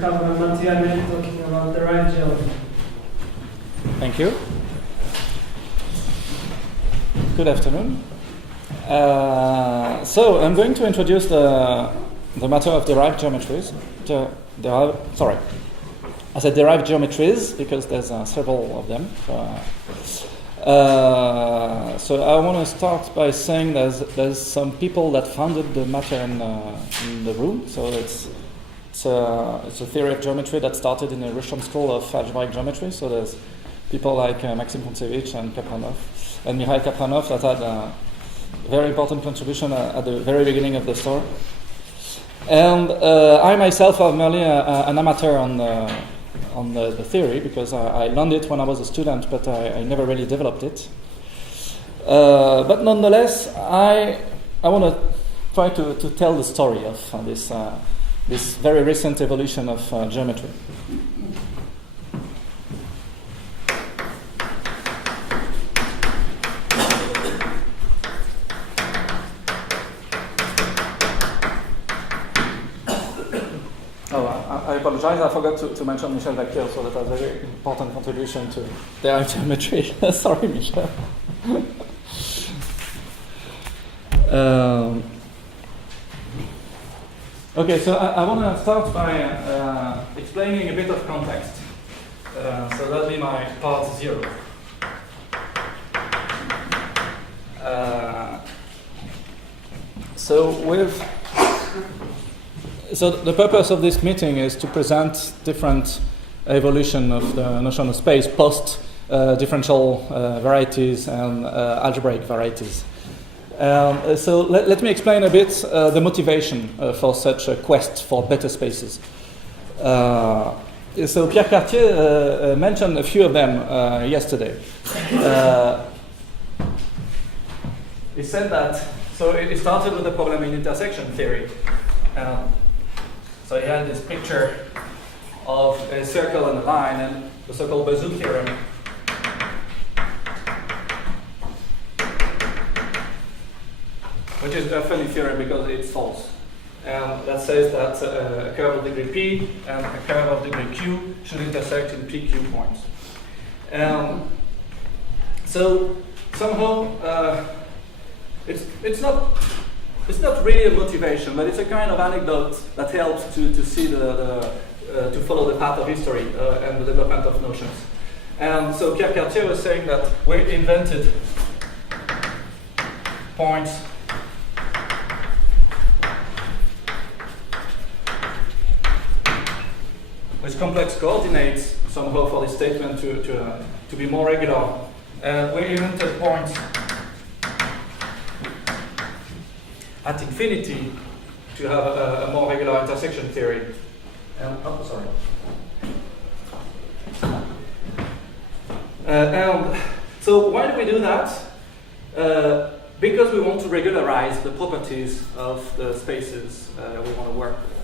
have Mathieu Anel talking about derived geometry. Thank you. Good afternoon. So I'm going to introduce the matter of derived geometries. I said derived geometries because there's several of them. So I want to start by saying there's some people that founded the matter in the room. So it's a theory of geometry that started in the Russian school of algebraic geometry. So there's people like Maxim Kontsevich and Kapranov and Mikhail Kapranov that had a very important contribution at the very beginning of the story. And I myself am merely an amateur on the theory because I learned it when I was a student, but I never really developed it. But nonetheless, I want to try to tell the story of this very recent evolution of geometry. I apologize, I forgot to mention Michel Vaquier, so that has a very important contribution to derived geometry. Sorry, Michel. Okay, so I want to start by explaining a bit of context. So that'll be my part 0. So the purpose of this meeting is to present different evolution of the notion of space post differential varieties and algebraic varieties. So let me explain a bit the motivation for such a quest for better spaces. So Pierre Cartier mentioned a few of them yesterday. He said that, so it started with the problem in intersection theory. So he had this picture of a circle and a line, and the so-called Bezout theorem. Which is a funny theorem because it's false. And that says that a curve of degree p and a curve of degree q should intersect in pq points. So somehow it's not really a motivation, but it's a kind of anecdote that helps to see to follow the path of history and the development of notions. And so Pierre Cartier was saying that we invented points with complex coordinates somehow for this statement to be more regular. And we invented points at infinity to have a more regular intersection theory. And so why do we do that? Because we want to regularize the properties of the spaces we want to work with.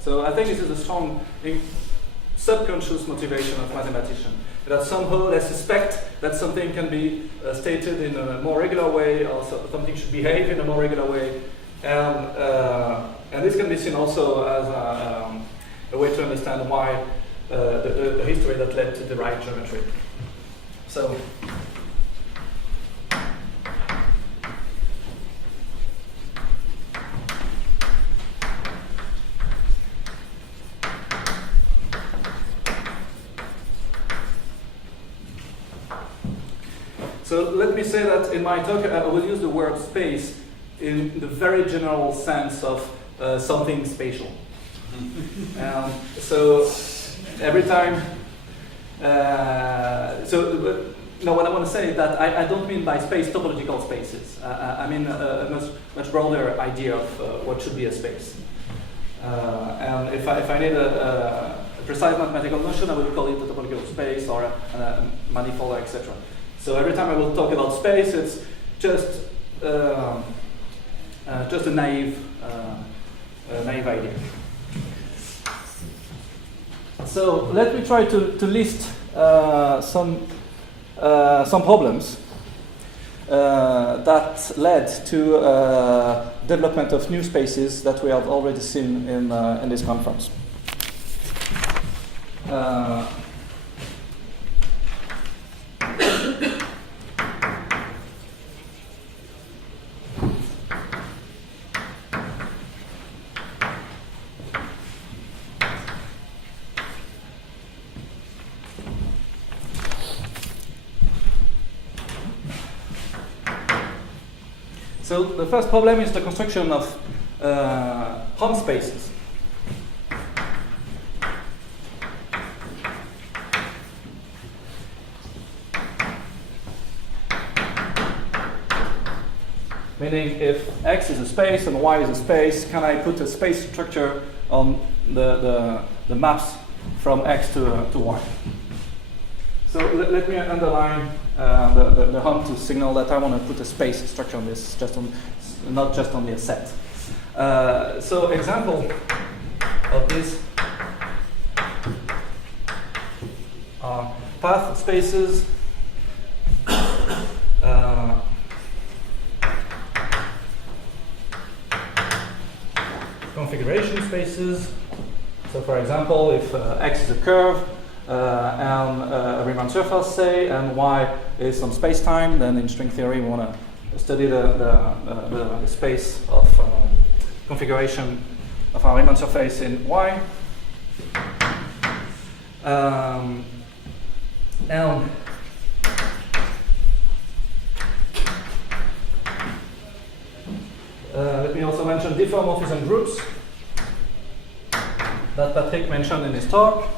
So I think this is a strong subconscious motivation of mathematicians. That somehow they suspect that something can be stated in a more regular way, or something should behave in a more regular way. And this can be seen also as a way to understand why the history that led to derived geometry. So let me say that in my talk I will use the word space in the very general sense of something spatial. So every time, what I want to say is that I don't mean by space topological spaces. I mean a much broader idea of what should be a space. And if I need a precise mathematical notion, I will call it a topological space or a manifold, etc. So every time I will talk about space, it's just a naive idea. So let me try to list some problems that led to development of new spaces that we have already seen in this conference. So the first problem is the construction of Hom spaces. Meaning, if X is a space and Y is a space, can I put a space structure on the maps from X to Y? So let me underline the Hom to signal that I want to put a space structure on this, not just only a set. So example of this are path spaces, configuration spaces. So for example, if X is a curve and a Riemann surface, say, and Y is some space-time, then in string theory we want to study the space of configuration of our Riemann surface in Y. And let me also mention diffeomorphism groups that Patrick mentioned in his talk.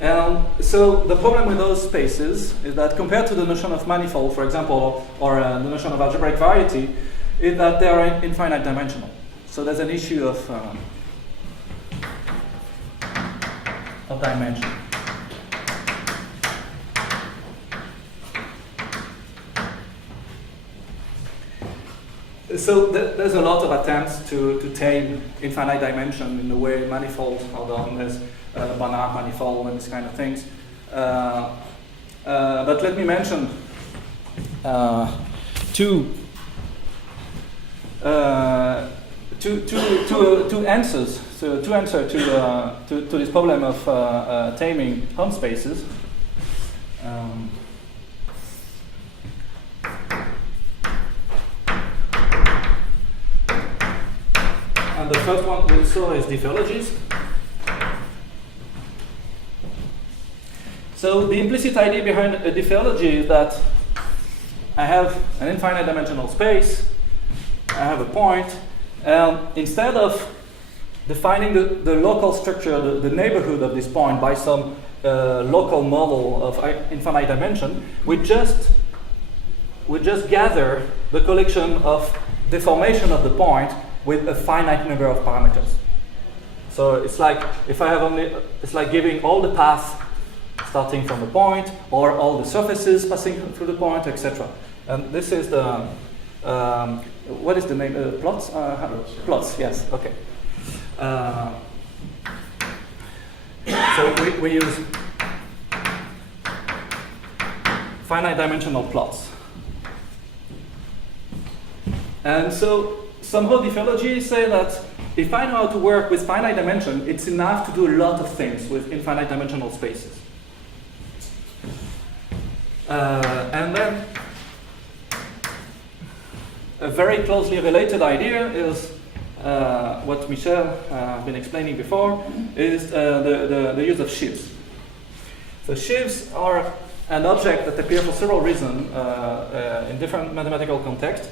And so the problem with those spaces is that compared to the notion of manifold, for example, or the notion of algebraic variety, is that they are infinite dimensional. So there's an issue of dimension. So there's a lot of attempts to tame infinite dimension in the way manifolds are done. There's Banach manifold and this kind of things. But let me mention two answers. So two answers to this problem of taming Hom spaces. And the first one we saw is diffeologies. So the implicit idea behind a diffeology is that I have an infinite dimensional space, I have a point, and instead of defining the local structure, the neighborhood of this point by some local model of infinite dimension, we just gather the collection of deformation of the point with a finite number of parameters. So it's like if I have only, it's like giving all the paths starting from the point, or all the surfaces passing through the point, etc. And this is the what is the name? Plots? Plots. Yes. Okay. So we use finite dimensional plots, and so somehow diffeology say that if I know how to work with finite dimension, it's enough to do a lot of things with infinite dimensional spaces. And then a very closely related idea is what Michel has been explaining before, is the use of sheaves. So sheaves are an object that appear for several reasons in different mathematical contexts.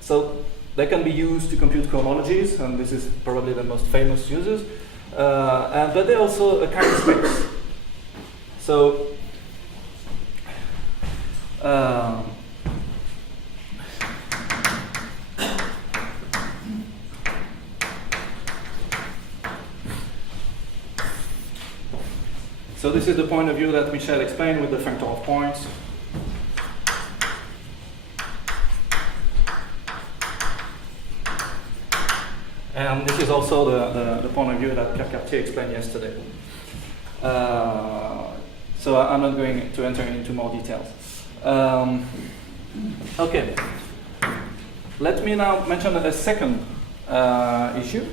So they can be used to compute cohomologies, and this is probably the most famous uses. But they're also a kind of space. So so this is the point of view that Michel explained with the functor of points. And this is also the point of view that Cartier explained yesterday. So I'm not going to enter into more details. Okay. Let me now mention a second issue.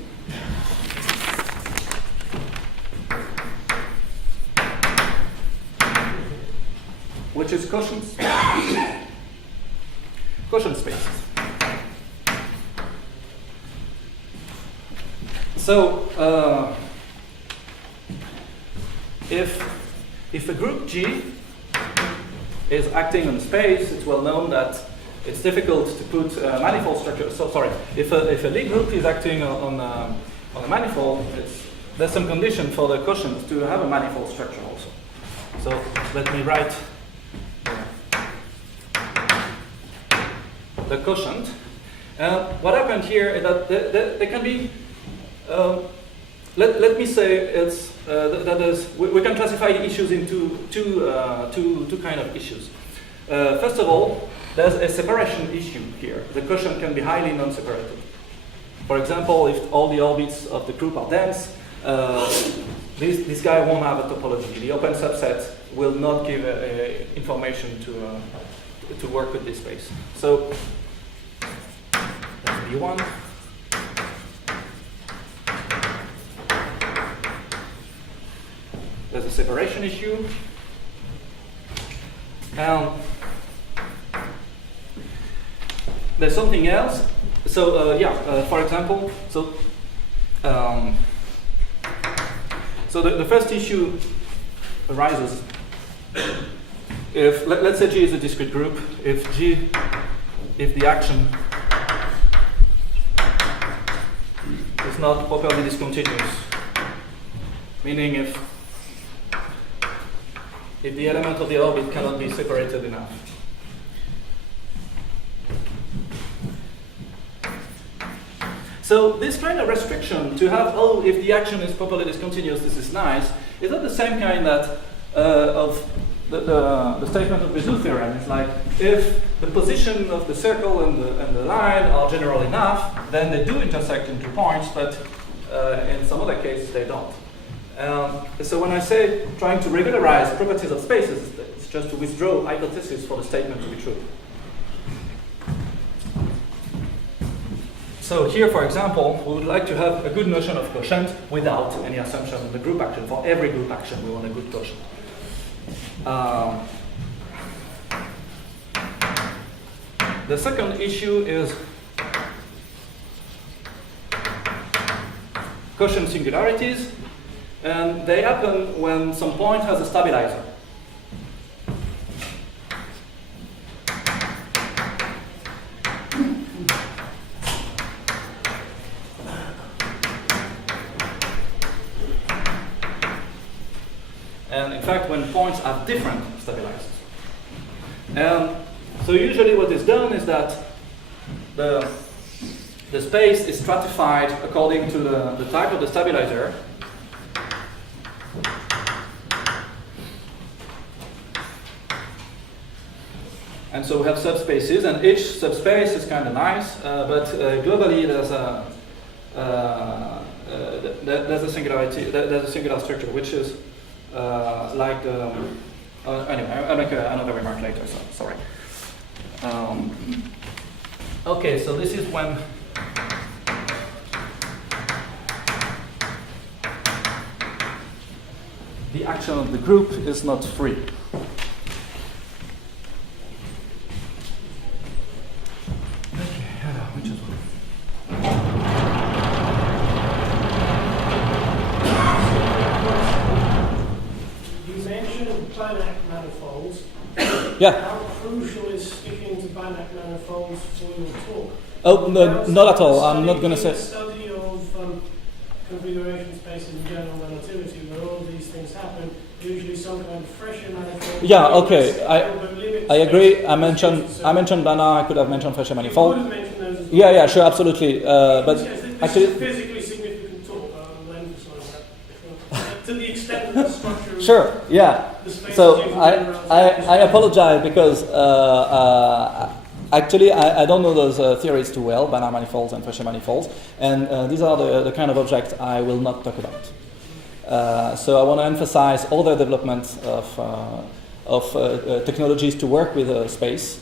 which is quotient space. Quotient spaces. So if a group G is acting on space, it's well known that it's difficult to put a manifold structure. So sorry, if a Lie group is acting on a manifold, there's some condition for the quotient to have a manifold structure also. So let me write the quotient. What happened here is that there can be. Let me say it's that is we can classify the issues into two kind of issues. First of all, there's a separation issue here. The quotient can be highly non-separated. For example, if all the orbits of the group are dense, this guy won't have a topology. The open subset will not give information to work with this space. So that's B1. There's a separation issue. There's something else. So for example, so the first issue arises if let's say G is a discrete group. If the action is not properly discontinuous, meaning if the element of the orbit cannot be separated enough. So this kind of restriction to have, if the action is properly discontinuous, this is nice, is not the same kind that of the statement of Bézout theorem. It's like, if the position of the circle and the line are general enough, then they do intersect in 2 points, but in some other cases they don't. So when I say trying to regularize properties of spaces, it's just to withdraw hypothesis for the statement to be true. So here, for example, we would like to have a good notion of quotient without any assumption of the group action. For every group action, we want a good quotient. The second issue is quotient singularities. And they happen when some point has a stabilizer. And in fact, when points have different stabilizers. And so usually what is done is that the space is stratified according to the type of the stabilizer. And so we have subspaces, and each subspace is kind of nice, but globally there's a singularity, there's a singular structure, which is like the. Anyway, I'll make another remark later. So sorry. Okay, so this is when the action of the group is not free. Yeah. How crucial is sticking to Banach manifolds for your talk? Oh, no, not at all. I'm not going to say. The study of configuration spaces in general relativity, where all these things happen, usually some kind of fresher manifold. Yeah. Okay. I agree. I mentioned Banach. I could have mentioned fresher manifold. You would have mentioned those as well. Yeah. Sure. Absolutely. But this actually, is a physically significant talk. I will emphasize that. To the extent that the structure. Sure. Yeah. So I apologize because actually I don't know those theories too well, Banach manifolds and fresher manifolds, and these are the kind of objects I will not talk about. So I want to emphasize other developments of technologies to work with space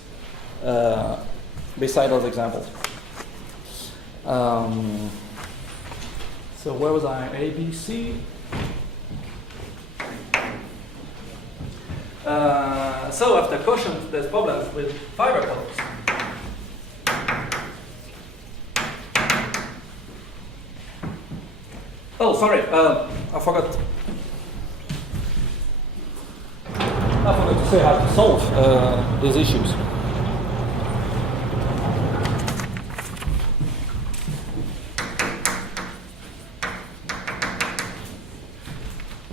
beside those examples. So where was I? A, B, C. So after quotient, there's problems with fiber products. Oh, sorry, I forgot to say how to solve these issues.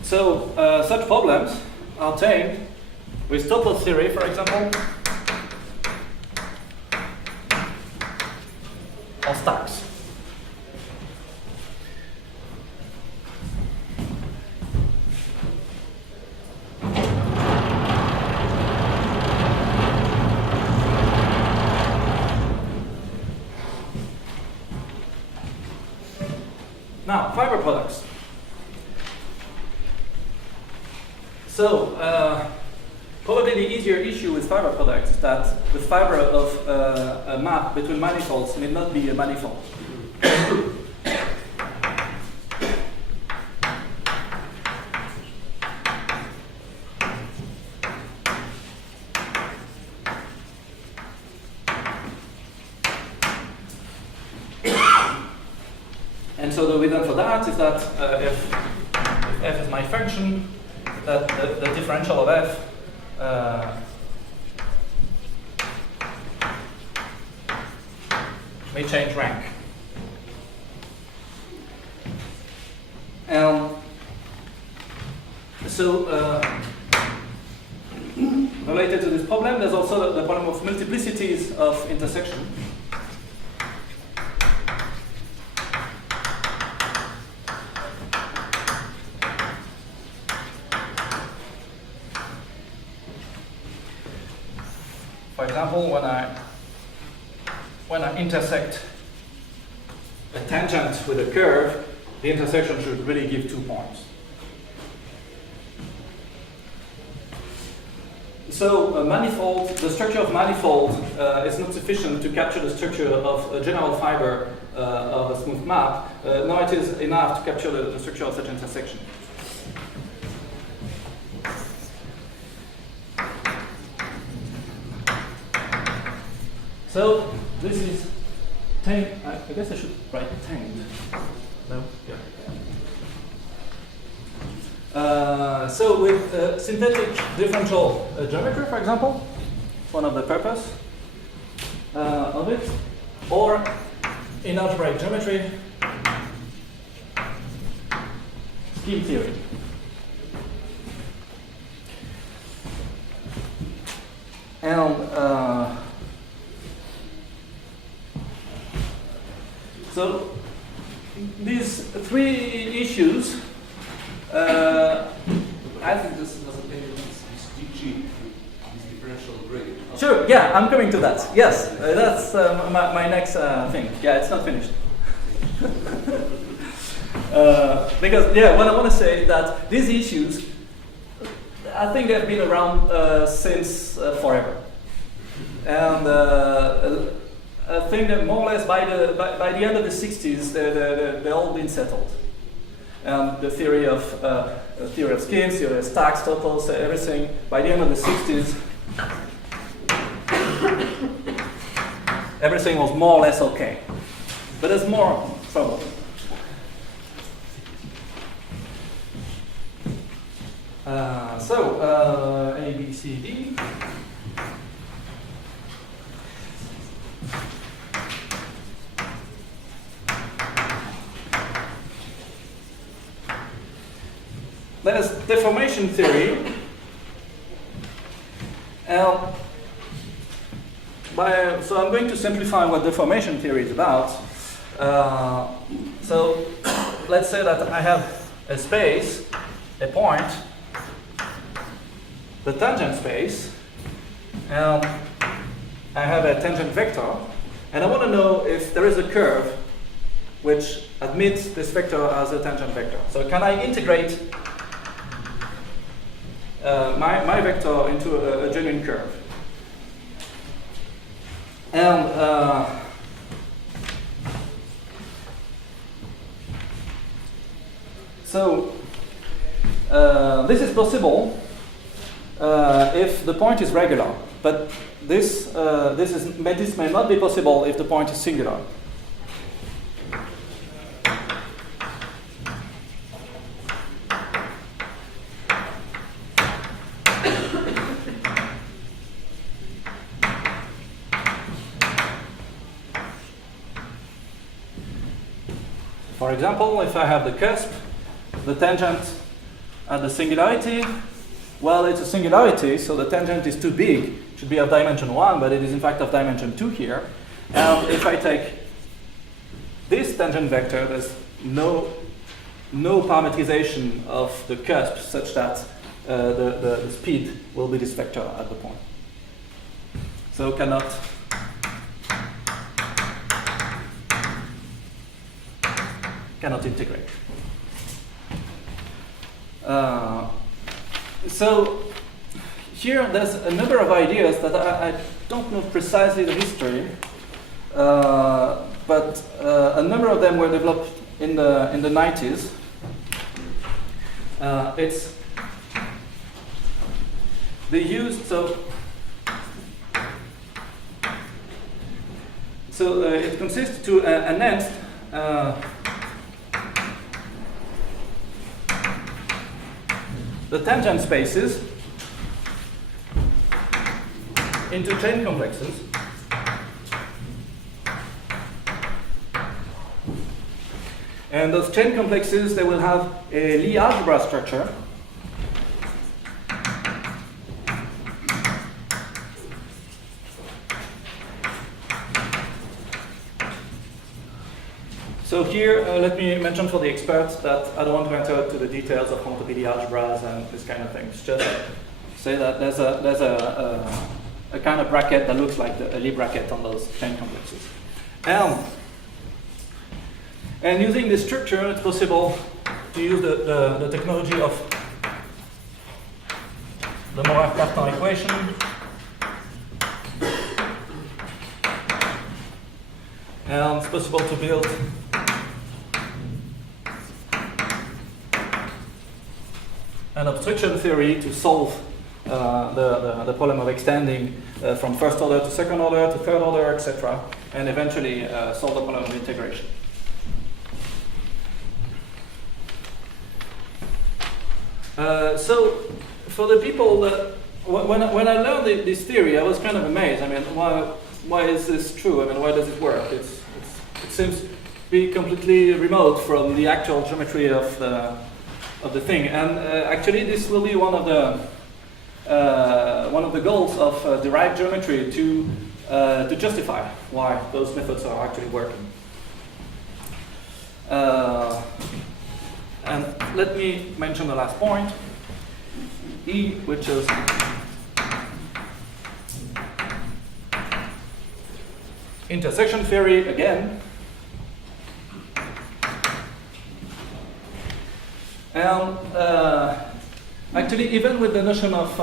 So such problems are obtained with total theory, for example, or stacks. Now, fiber products. So, probably the easier issue with fiber products is that the fiber of a map between manifolds may not be a manifold. And so the reason for that is that if f is my function, that the differential of f may change rank. So related to this problem, there's also the problem of multiplicities of intersection. For example, when I intersect a tangent with a curve, the intersection should really give 2 points. So a manifold, the structure of manifold is not sufficient to capture the structure of a general fiber of a smooth map, nor it is enough to capture the structure of such intersection. So this is tangent. I guess I should write tangent. No? Yeah. So with synthetic differential geometry, for example, one of the purpose of it, or in algebraic geometry, scheme theory. And so these 3 issues, I think this doesn't make this DG, this differential grade. Sure, yeah, I'm coming to that. Yes, that's my next thing. Yeah, it's not finished. Because, yeah, what I want to say is that these issues, I think they've been around since forever. And I think that more or less by the end of the 60s, they're all been settled. And the theory of schemes, theory of stacks, totals, everything, by the end of the 60s, everything was more or less okay. But there's more trouble. A, B, C, D. Then there's deformation theory. So I'm going to simplify what deformation theory is about. So let's say that I have a space, a point, the tangent space, and I have a tangent vector, and I want to know if there is a curve which admits this vector as a tangent vector. So can I integrate my vector into a genuine curve? And so this is possible if the point is regular, but this may not be possible if the point is singular. For example, if I have the cusp, the tangent at the singularity, well, it's a singularity, so the tangent is too big. It should be of dimension 1, but it is in fact of dimension 2 here. And if I take this tangent vector, there's no parametrization of the cusp such that the speed will be this vector at the point. So cannot integrate. So here there's a number of ideas that I don't know precisely the history, but a number of them were developed in the 90s. They used it consists to enhance the tangent spaces into chain complexes. And those chain complexes, they will have a Lie algebra structure. So here, let me mention for the experts that I don't want to enter into the details of compatibility algebras and this kind of things. Just say that there's a kind of bracket that looks like a Lie bracket on those chain complexes. And using this structure, it's possible to use the technology of the Morar-Cartan equation. And it's possible to build an obstruction theory to solve the problem of extending from first order to second order to third order, etc., and eventually solve the problem of integration. So, for the people that when I learned this theory, I was kind of amazed. I mean, why is this true? I mean, why does it work? It seems to be completely remote from the actual geometry of the thing. And actually, this will be one of the goals of derived geometry to justify why those methods are actually working. And let me mention the last point, E, which is intersection theory again. And actually, even with the notion of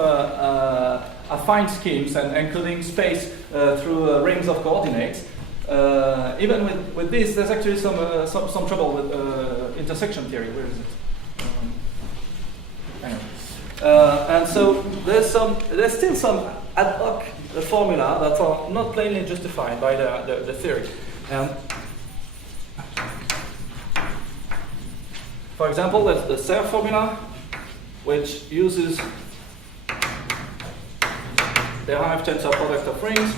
affine schemes and encoding space through rings of coordinates, even with this, there's actually some trouble with intersection theory. Where is it? Anyway. And so there's still some ad hoc formula that are not plainly justified by the theory. For example, there's the Serre formula, which uses derived tensor product of rings.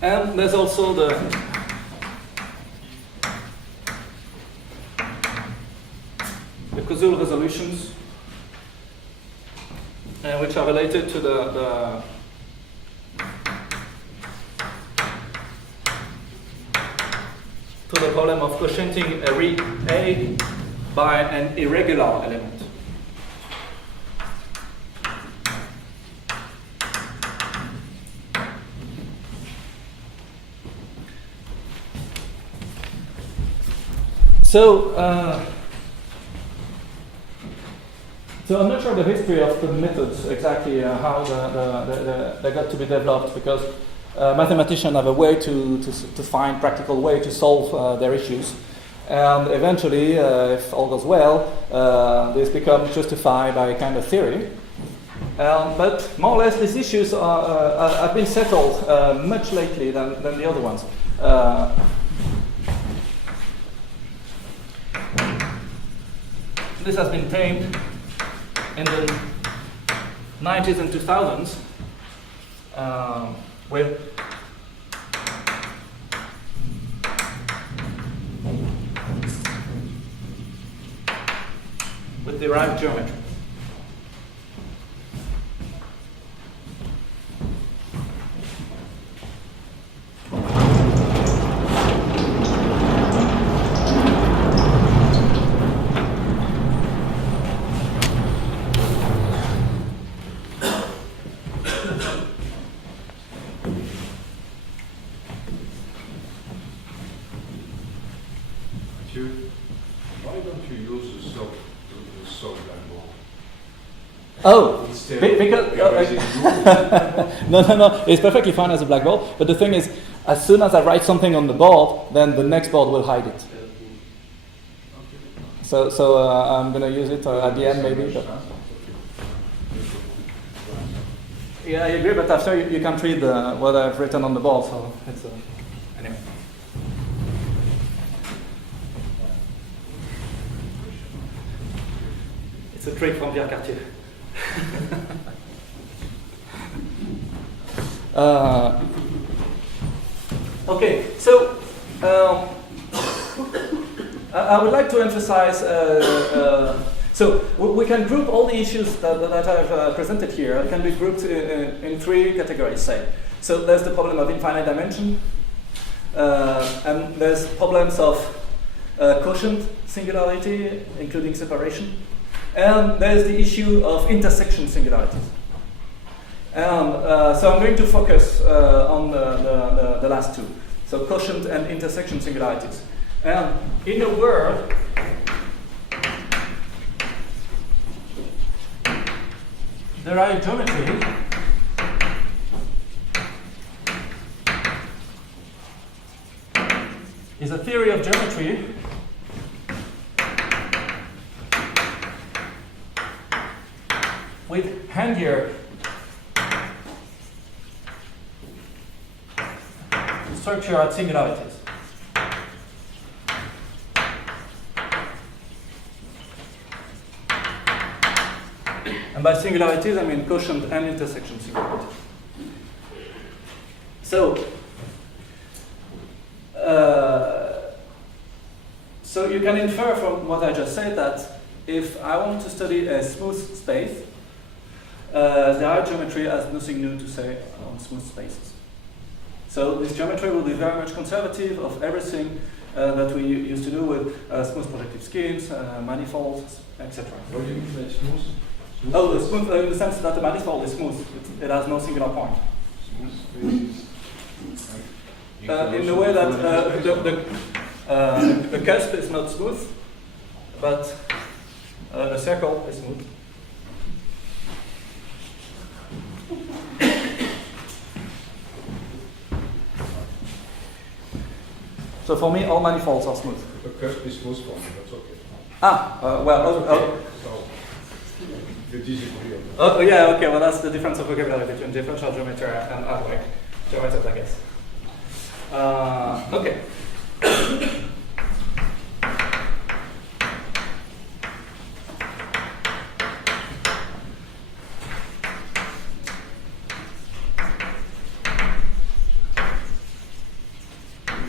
And there's also the Koszul resolutions, which are related to the problem of quotienting a ring A by an irregular element. So I'm not sure the history of the methods exactly how they got to be developed, because mathematicians have a way to find practical way to solve their issues. And eventually, if all goes well, this becomes justified by a kind of theory. But more or less, these issues have been settled much lately than the other ones. This has been tamed in the 90s and 2000s with derived geometry. Why don't you use the soap black ball? Oh, Instead because no, it's perfectly fine as a black board. But the thing is, as soon as I write something on the board, then the next board will hide it. So I'm gonna use it at the end maybe. But yeah, I agree. But after you can't read what I've written on the board, so it's anyway. It's a trick from Pierre Cartier. Okay, so I would like to emphasize. So we can group all the issues that I've presented here. It can be grouped in three categories. Say, so there's the problem of infinite dimension, and there's problems of quotient singularity, including separation. And there's the issue of intersection singularities. And so I'm going to focus on the last two. So quotient and intersection singularities. And in a word, derived geometry is a theory of geometry with handier structure at singularities. And by singularities, I mean quotient and intersection singularities. So you can infer from what I just said that if I want to study a smooth space, derived geometry has nothing new to say on smooth spaces. So this geometry will be very much conservative of everything that we used to do with smooth projective schemes, manifolds, etc. What do you mean by smooth? Oh, smooth in the sense that the manifold is smooth. It has no singular point. Smooth spaces. In the way that the cusp is not smooth, but the circle is smooth. So for me, all manifolds are smooth. The cusp is smooth for me, that's okay. So, you disagree on that. Oh, yeah, okay, well that's the difference of vocabulary between differential geometry and algebraic geometry, I guess. Okay.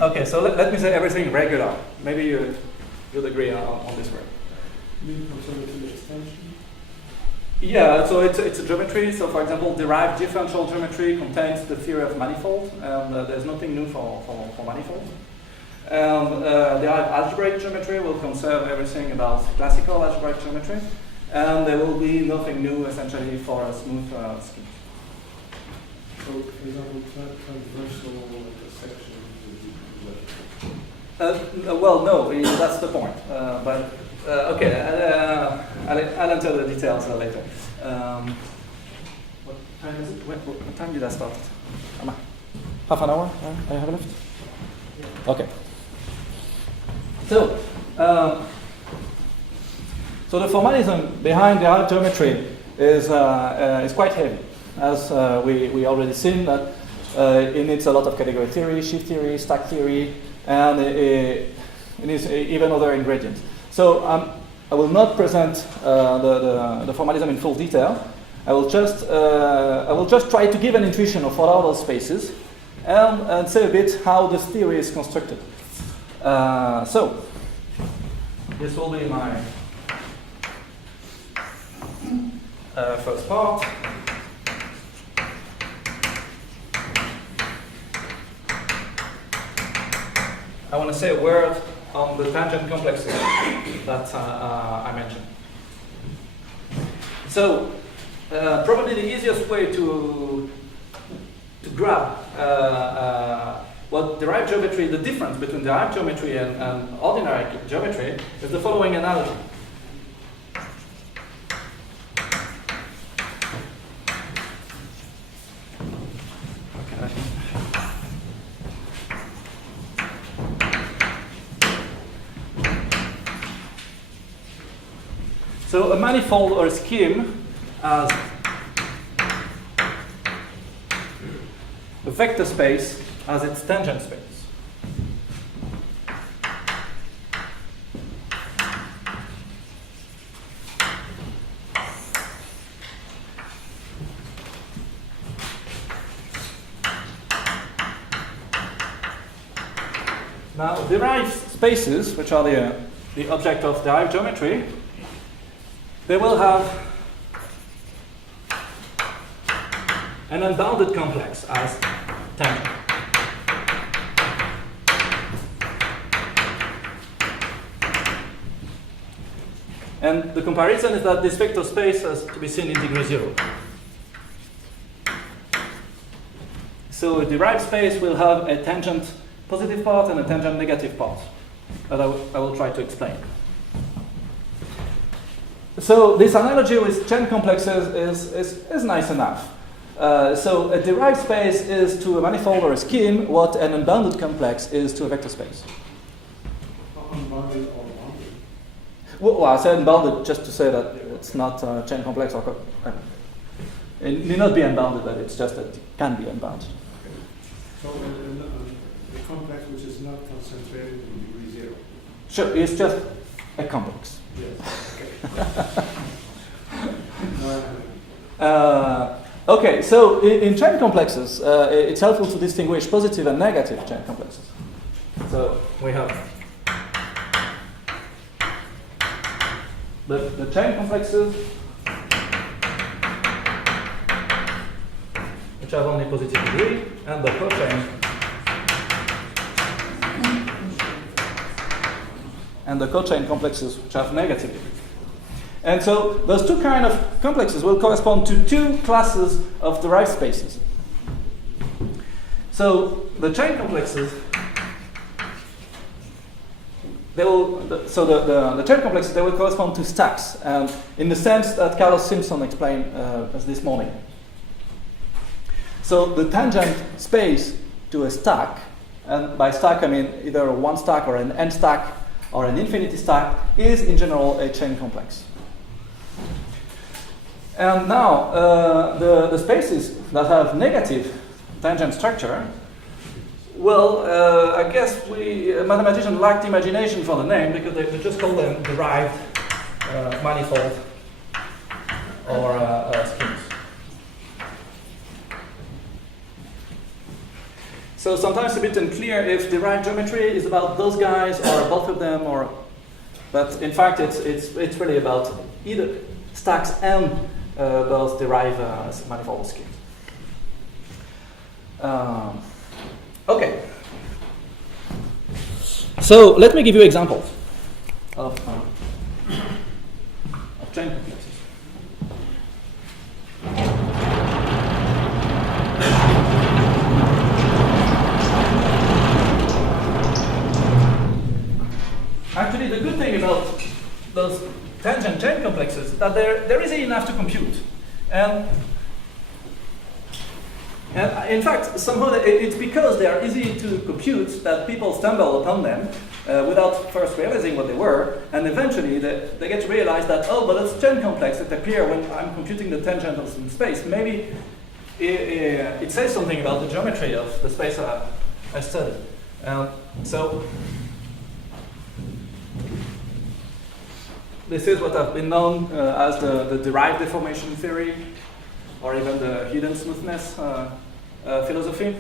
Okay, so let me say everything regular. Maybe you'll agree on this word. Mean conservative extension? Yeah, so it's a geometry. So for example, derived differential geometry contains the theory of manifold, and there's nothing new for manifold. And derived algebraic geometry will conserve everything about classical algebraic geometry, and there will be nothing new essentially for a smooth scheme. So, for example, transversal intersection Well, no, that's the point. But okay, I'll enter the details later. What time is it? What time did I start? Half an hour? I have left? Okay. So, so the formalism behind derived geometry is quite heavy, as we already seen that it needs a lot of category theory, shift theory, stack theory, and it needs even other ingredients. So I will not present the formalism in full detail. I will just try to give an intuition of what are those spaces, and say a bit how this theory is constructed. So this will be my first part. I want to say a word on the tangent complexes that I mentioned. So, probably the easiest way to grab what derived geometry, the difference between derived geometry and ordinary geometry, is the following analogy. So a manifold or a scheme has a vector space as its tangent space. Now, derived spaces, which are the object of derived geometry, they will have an unbounded complex as tangent. And the comparison is that this vector space has to be seen in degree 0. So a derived space will have a tangent positive part and a tangent negative part that I will try to explain. So this analogy with chain complexes is nice enough. So a derived space is to a manifold or a scheme what an unbounded complex is to a vector space. Unbounded or bounded? Well, I said unbounded just to say that it's not a chain complex or it need not be unbounded, but it's just that it can be unbounded. So a complex which is not concentrated in degree 0. Sure, it's just a complex. Yes. Okay, so in chain complexes, it's helpful to distinguish positive and negative chain complexes. So we have the chain complexes which have only positive degree, and the cochain complexes which have negative degree. And so those two kind of complexes will correspond to two classes of derived spaces. So the chain complexes, they will correspond to stacks, and in the sense that Carlos Simpson explained this morning. So the tangent space to a stack, and by stack I mean either a one stack or an n stack or an infinity stack, is in general a chain complex. And now, the spaces that have negative tangent structure, well, I guess mathematicians lacked imagination for the name because they just call them derived manifold or schemes. So sometimes it's a bit unclear if derived geometry is about those guys or both of them, but in fact it's really about either stacks and those derived manifold schemes. Okay. So let me give you examples of chain complexes. Actually, the good thing about those tangent chain complexes is that they're easy enough to compute. And in fact, somehow it's because they are easy to compute that people stumble upon them. without first realizing what they were, and eventually they get to realize that, oh, but it's chain complex that appear when I'm computing the tangentials in space. Maybe it says something about the geometry of the space I studied. So this is what have been known as the derived deformation theory, or even the hidden smoothness philosophy.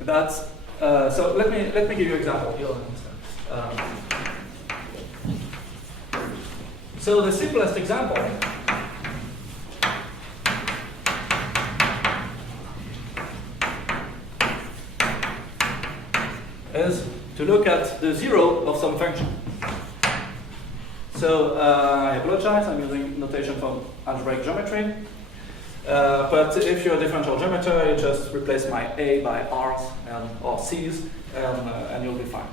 That's so. Let me give you an example. You'll understand. So the simplest example is to look at the zero of some function. So I apologize, I'm using notation from algebraic geometry. But if you're a differential geometer, you just replace my A by R's or C's, and you'll be fine.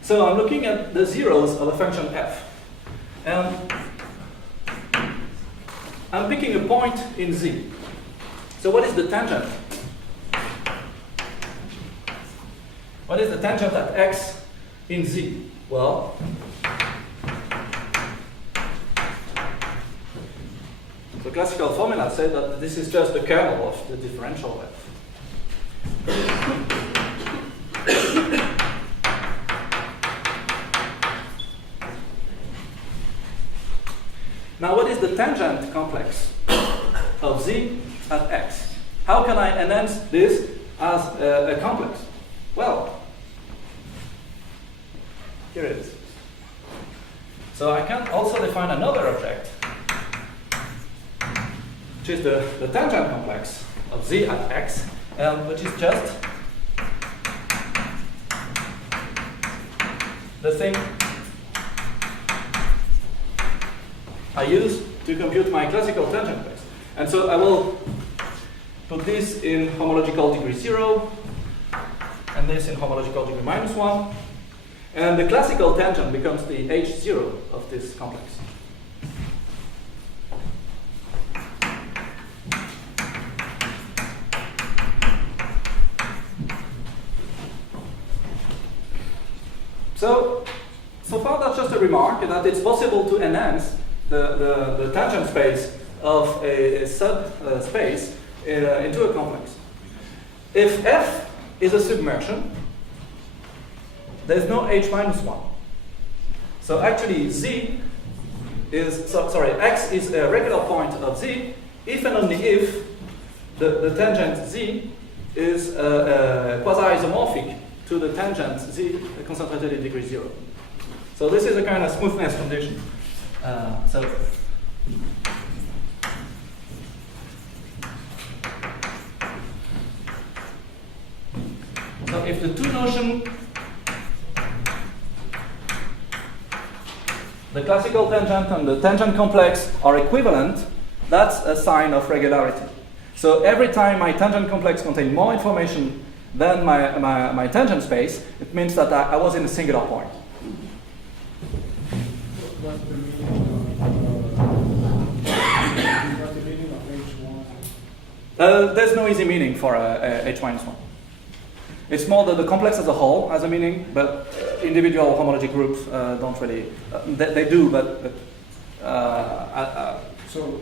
So I'm looking at the zeros of a function f. And I'm picking a point in Z. So what is the tangent? What is the tangent at x in Z? Well, the classical formula said that this is just the kernel of the differential f. Now, what is the tangent complex of Z at x? How can I enhance this as a complex? Well, here it is. So I can also define another object, which is the tangent complex of Z at x, which is just the thing I use to compute my classical tangent space. And so I will put this in homological degree 0, and this in homological degree -1, and the classical tangent becomes the H0 of this complex. So far that's just a remark that it's possible to enhance the tangent space of a subspace into a complex. If F is a submersion, there's no H-1. So actually Z is, X is a regular point of Z if and only if the tangent Z is quasi-isomorphic to the tangent Z concentrated in degree 0. So this is a kind of smoothness condition. So if the two notion, the classical tangent and the tangent complex are equivalent, that's a sign of regularity. So every time my tangent complex contains more information than my tangent space, it means that I was in a singular point. What's the meaning of H1? There's no easy meaning for H-1. It's more that the complex as a whole has a meaning, but individual homologic groups don't really. They do, but so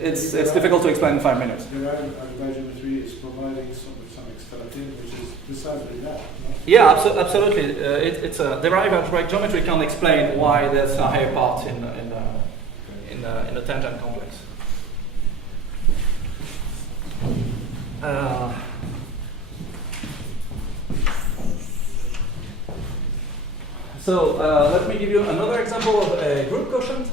it's difficult to explain in 5 minutes. Derived algebraic geometry is providing some extra thing, which is precisely that. No? Yeah, absolutely. It's a derived algebraic geometry can explain why there's a higher part in the tangent complex. So let me give you another example of a group quotient.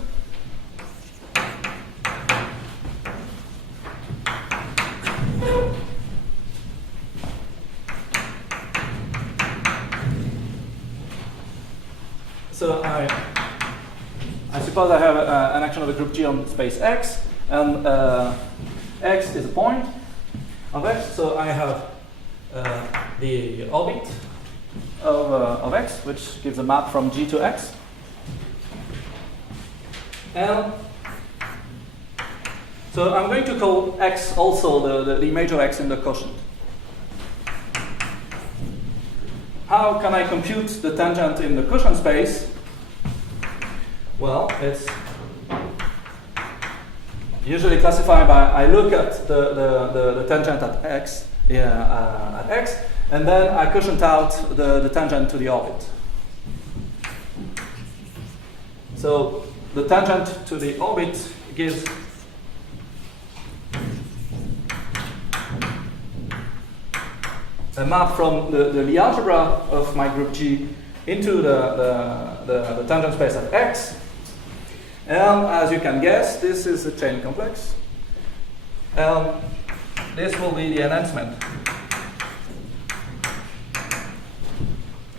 So I suppose I have an action of a group G on space X, and X is a point of X. So I have the orbit of X, which gives a map from G to X. And so I'm going to call X also the image of X in the quotient. how can I compute the tangent in the cushion space? Well, it's usually classified by, I look at the tangent at x, and then I quotient out the tangent to the orbit. So the tangent to the orbit gives a map from the Lie algebra of my group G into the tangent space at x. And as you can guess, this is a chain complex. And this will be the enhancement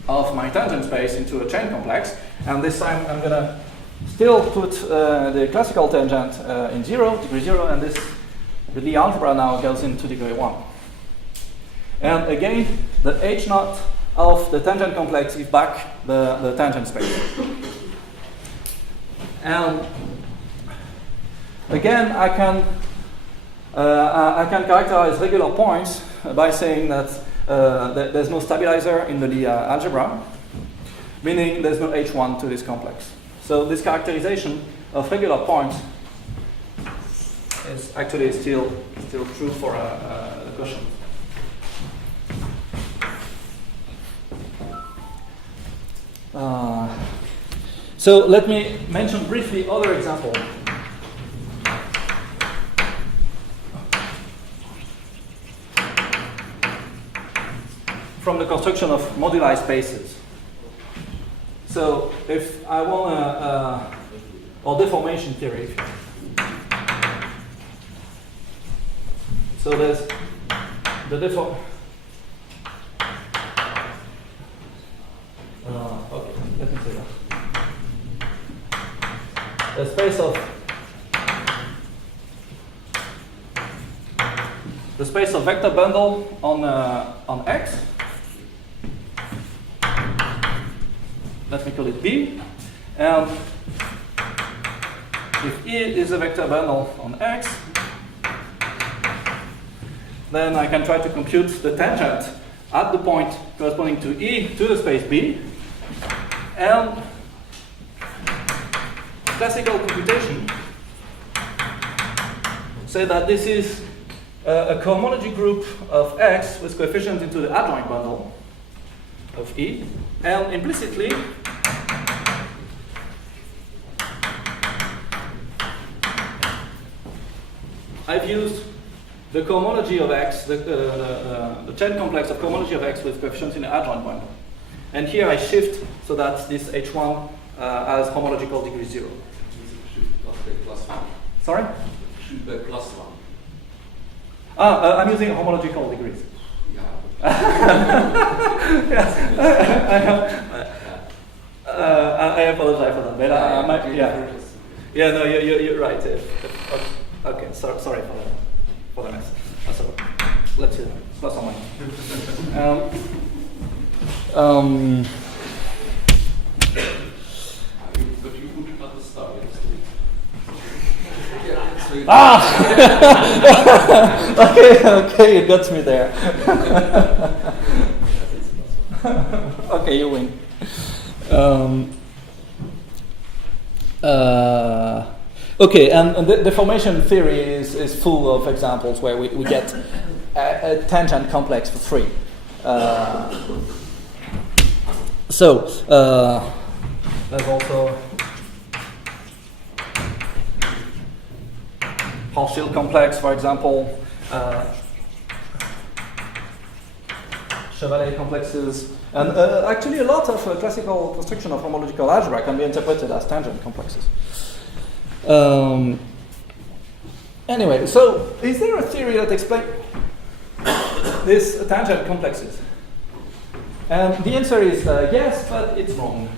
of my tangent space into a chain complex. And this time I'm going to still put the classical tangent in degree 0, and the Lie algebra now goes into degree 1. And again, the H naught of the tangent complex is back the tangent space. And again, I can characterize regular points by saying that there's no stabilizer in the Lie algebra, meaning there's no H1 to this complex. So this characterization of regular points is actually still true for the cushion. So let me mention briefly other example. From the construction of moduli spaces. So if I want or deformation theory. So there's the deform. Okay, let me say that. The space of vector bundle on X. Let me call it B. And if E is a vector bundle on X, then I can try to compute the tangent at the point corresponding to E to the space B. And classical computation say that this is a cohomology group of X with coefficient into the adjoint bundle of E, and implicitly I've used the cohomology of X, the chain complex of cohomology of X with coefficients in the adjoint bundle. And here I shift so that this H1 has homological degree 0. Sorry? Should be plus 1. I'm using homological degrees. Yes. I apologize for that. But yeah, no, you're right. Okay, sorry for the mess. So let's see, plus or minus. But you would not start. Okay, it got me there. Okay, you win. Okay, and the deformation theory is full of examples where we get a tangent complex for free. So there's also partial complex, for example, Chevalier complexes, and actually a lot of classical construction of homological algebra can be interpreted as tangent complexes. Anyway, so is there a theory that explains these tangent complexes? And the answer is yes, but it's wrong.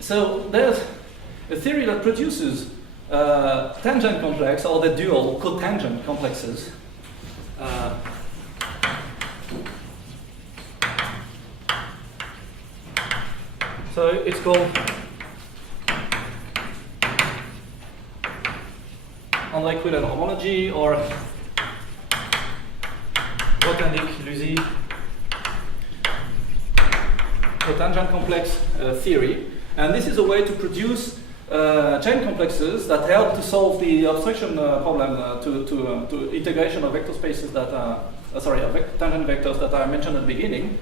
So there's a theory that produces tangent complex, or the dual cotangent complexes. So it's called Henri homology or Grothendieck-Lucy cotangent complex theory. And this is a way to produce chain complexes that help to solve the obstruction problem to integration of vector spaces that are, tangent vectors that I mentioned at the beginning.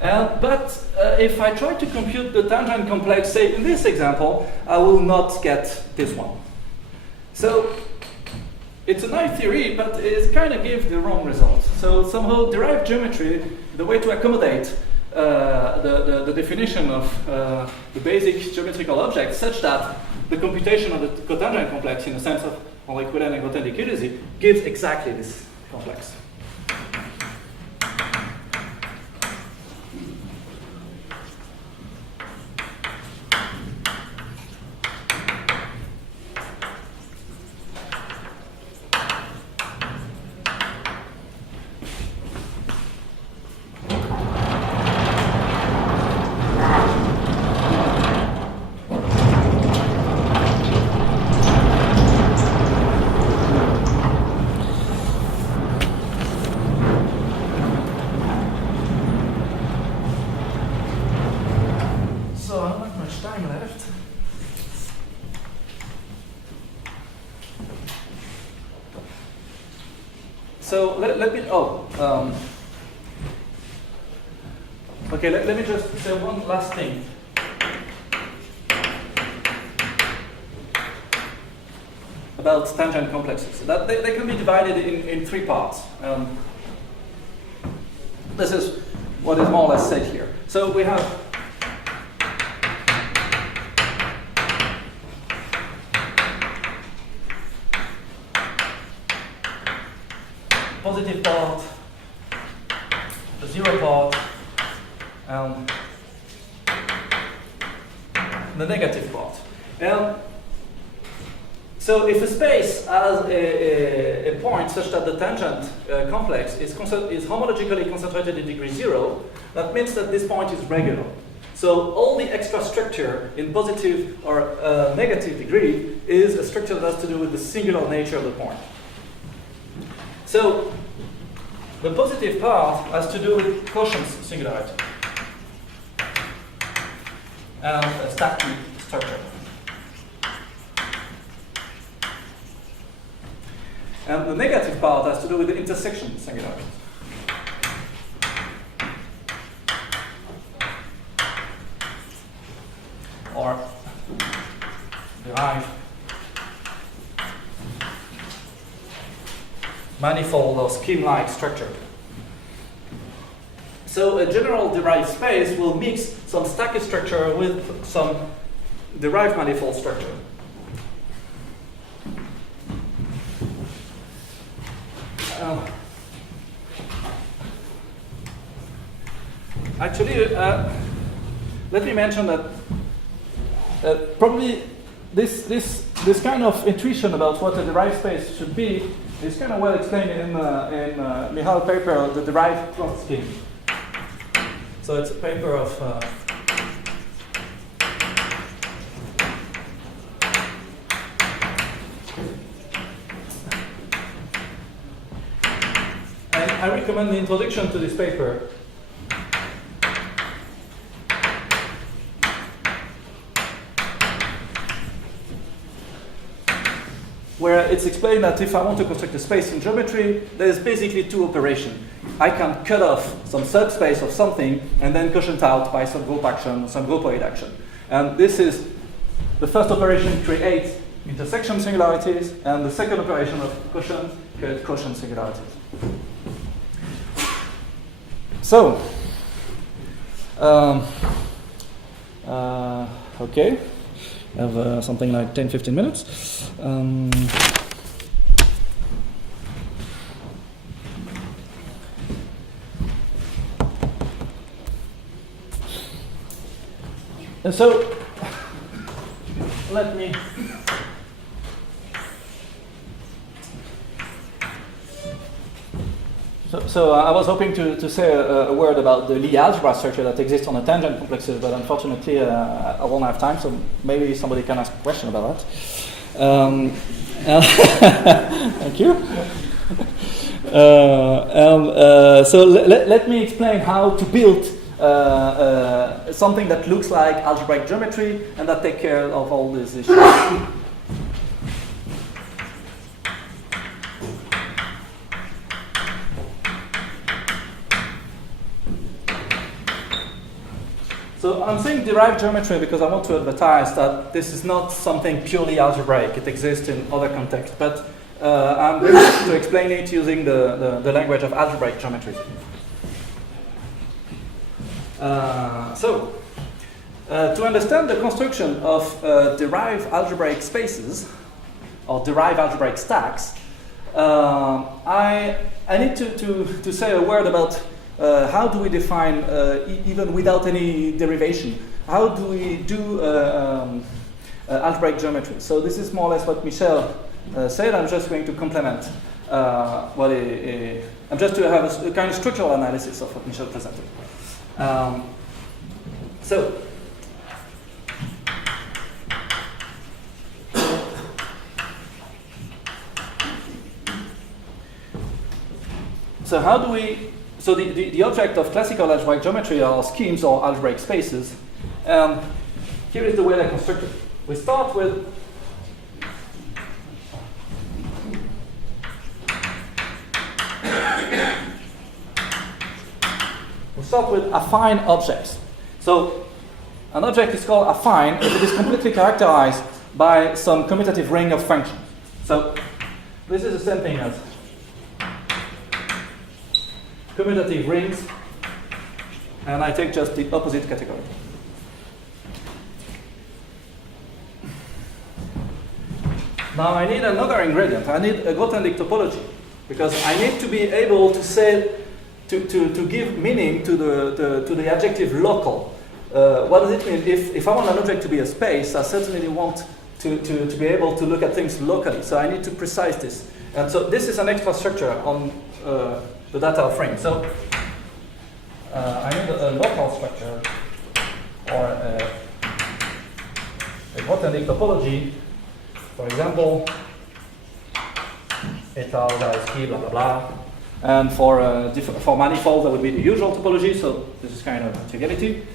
But if I try to compute the tangent complex, say in this example, I will not get this one. So it's a nice theory, but it kind of gives the wrong result. So somehow derived geometry, the way to accommodate the definition of the basic geometrical object such that the computation of the cotangent complex in the sense of Henri and Grothendieck-Lucy gives exactly this complex. So let me let me just say one last thing. About tangent complexes. That they can be divided in three parts. This is what is more or less said here. So we have positive part, the zero part, and the negative part. So if a space has a point such that the tangent complex is homologically concentrated in degree 0, that means that this point is regular. So all the extra structure in positive or negative degree is a structure that has to do with the singular nature of the point. So the positive part has to do with quotient singularity and a static structure. And the negative part has to do with the intersection singularity. Or derived manifold or scheme-like structure. So a general derived space will mix some static structure with some derived manifold structure. Actually, let me mention that probably this kind of intuition about what a derived space should be is kind of well explained in Mihal's paper, The Derived Plot Scheme. So it's a paper of and I recommend the introduction to this paper. Where it's explained that if I want to construct a space in geometry, there's basically two operations. I can cut off some subspace of something and then quotient out by some group action, some groupoid action. And this is the first operation creates intersection singularities, and the second operation of quotient creates quotient singularities. So, okay. I have something like 10-15 minutes. And so, let me So I was hoping to say a word about the Lie algebra structure that exists on the tangent complexes, but unfortunately I won't have time, so maybe somebody can ask a question about that. Thank you. So let me explain how to build something that looks like algebraic geometry and that take care of all these issues. So I'm saying derived geometry because I want to advertise that this is not something purely algebraic. It exists in other contexts, but I'm going to explain it using the language of algebraic geometry. To understand the construction of derived algebraic spaces or derived algebraic stacks, I need to say a word about how do we define, even without any derivation, how do we do algebraic geometry? So this is more or less what Michel said. I'm just going to complement what I'm just to have a kind of structural analysis of what Michel presented. So how do we? So the object of classical algebraic geometry are schemes or algebraic spaces. Here is the way they're constructed. We start with affine objects. So an object is called affine if it is completely characterized by some commutative ring of functions. So this is the same thing as commutative rings, and I take just the opposite category. Now I need another ingredient. I need a Grothendieck topology, because I need to be able to say, to give meaning to the adjective local. What does it mean? If I want an object to be a space, I certainly want to be able to look at things locally. So I need to precise this. And so this is an extra structure on the data frame. So I need a local structure or a Grothendieck topology. For example, eta key blah blah blah. And for manifold, that would be the usual topology. So this is kind of triviality.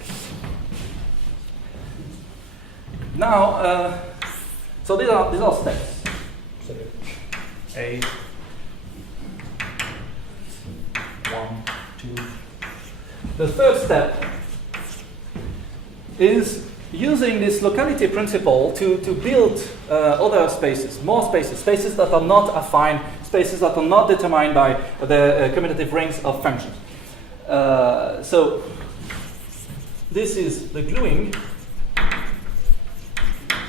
Now, so these are steps. So A. 1, 2. The third step is using this locality principle to build other spaces, more spaces, spaces that are not affine, spaces that are not determined by the commutative rings of functions. So this is the gluing